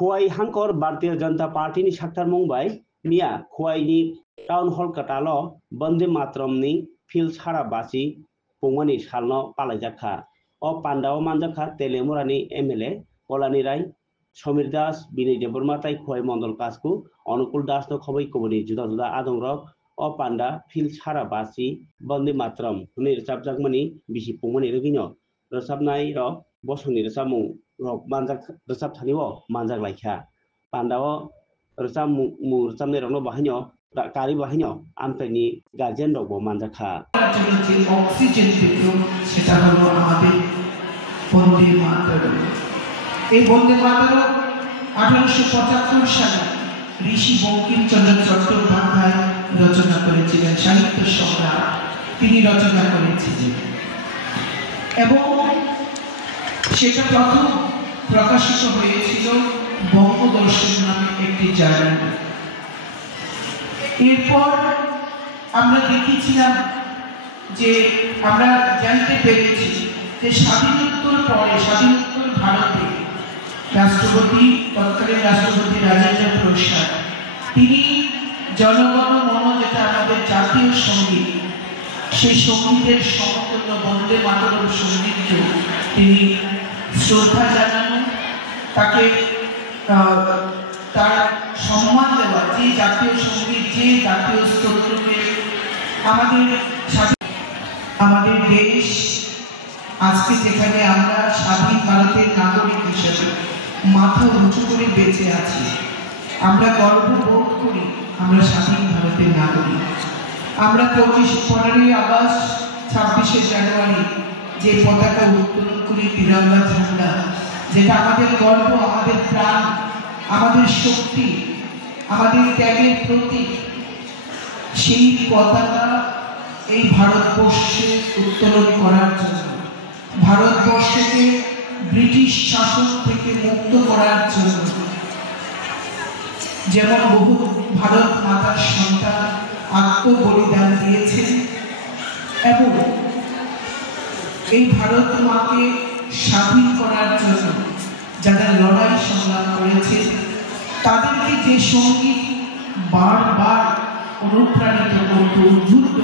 खुवाई हांकर Bharatiya Janata party नि साक्तार मंबाई मिया खुवाई नि town hall कटालो Vande Mataram नि फिल सारा बासी पुंगमनि सालनो पालायजाखा ओ पांडाव मानजाखा तेलेमुरा नि एमएलए पलानी राय समीर दास विनय देबबर्मा ताई खुवाई मंडल कासकु अनुकूल दास नो खबै कबनि जुदा जुदा आदं रक ओ पांडा फिल सारा बासी वंदे मातरम हुने रसाबजाकमनि बिसि पुंगमनि रगिनो रसाबनाय रक बसंनि रसामु रक मानजाक रसाब थानिओ मानजाक लायखा पांडाव रसाब मु रसाबने रनो बाहायनो कारी बाहायनो आमफ्रायनि गार्जियन रकबो मानजाखा অক্সিজেন পেল সেটা হলো আমাদের বন্দে মাতরম। এই বন্দে মাতরম 1875 সালে ঋষি বঙ্কিমচন্দ্র চট্টোপাধ্যায় রচনা করেছিলেন, সাহিত্য সম্রাট তিনি রচনা করেছিলেন এবং সেটা প্রথম প্রকাশিত হয়েছিল বঙ্গদর্শন নামে একটি জার্নালে। এরপর আমরা দেখেছিলাম যে আমরা জানতে পেরেছি যে স্বাধীনোত্তর পরে স্বাধীনোত্তর ভারতে রাষ্ট্রপতি তৎকালীন রাষ্ট্রপতি রাজেন্দ্র প্রসাদ তিনি জনগণ মন যেটা আমাদের জাতীয় সঙ্গীত সেই সঙ্গীতের সমতুল্য বন্দে মাতরম সঙ্গীতকে তিনি শ্রদ্ধা জানানো, তাকে তার সম্মান দেওয়া, যে জাতীয় সঙ্গীত যে জাতীয় স্তোত্রকে আমাদের দেশ আজকে যেখানে আমরা স্বাধীন ভারতের নাগরিক হিসেবে মাথা উঁচু করে বেঁচে আছি, আমরা গর্ববোধ করি আমরা স্বাধীন ভারতের নাগরিক। আমরা 15ই আগস্ট 26শে জানুয়ারি যে পতাকা উত্তোলন করি, তিরঙ্গা ঝান্ডা, যেটা আমাদের গর্ব, আমাদের প্রাণ, আমাদের শক্তি, আমাদের ত্যাগের প্রতীক, সেই পতাকা এই ভারতবর্ষে উত্তোলন করার জন্য, ভারতবর্ষকে ব্রিটিশ শাসন থেকে মুক্ত করার জন্য যেমন বহু ভারত মাতার সন্তান আত্মবলিদান দিয়েছেন এবং এই ভারত মাকে স্বাধীন করার জন্য যারা লড়াই সংগ্রাম করেছে তাদেরকে যে সঙ্গীত বারবার অনুপ্রাণিত করত, উদ্বুদ্ধ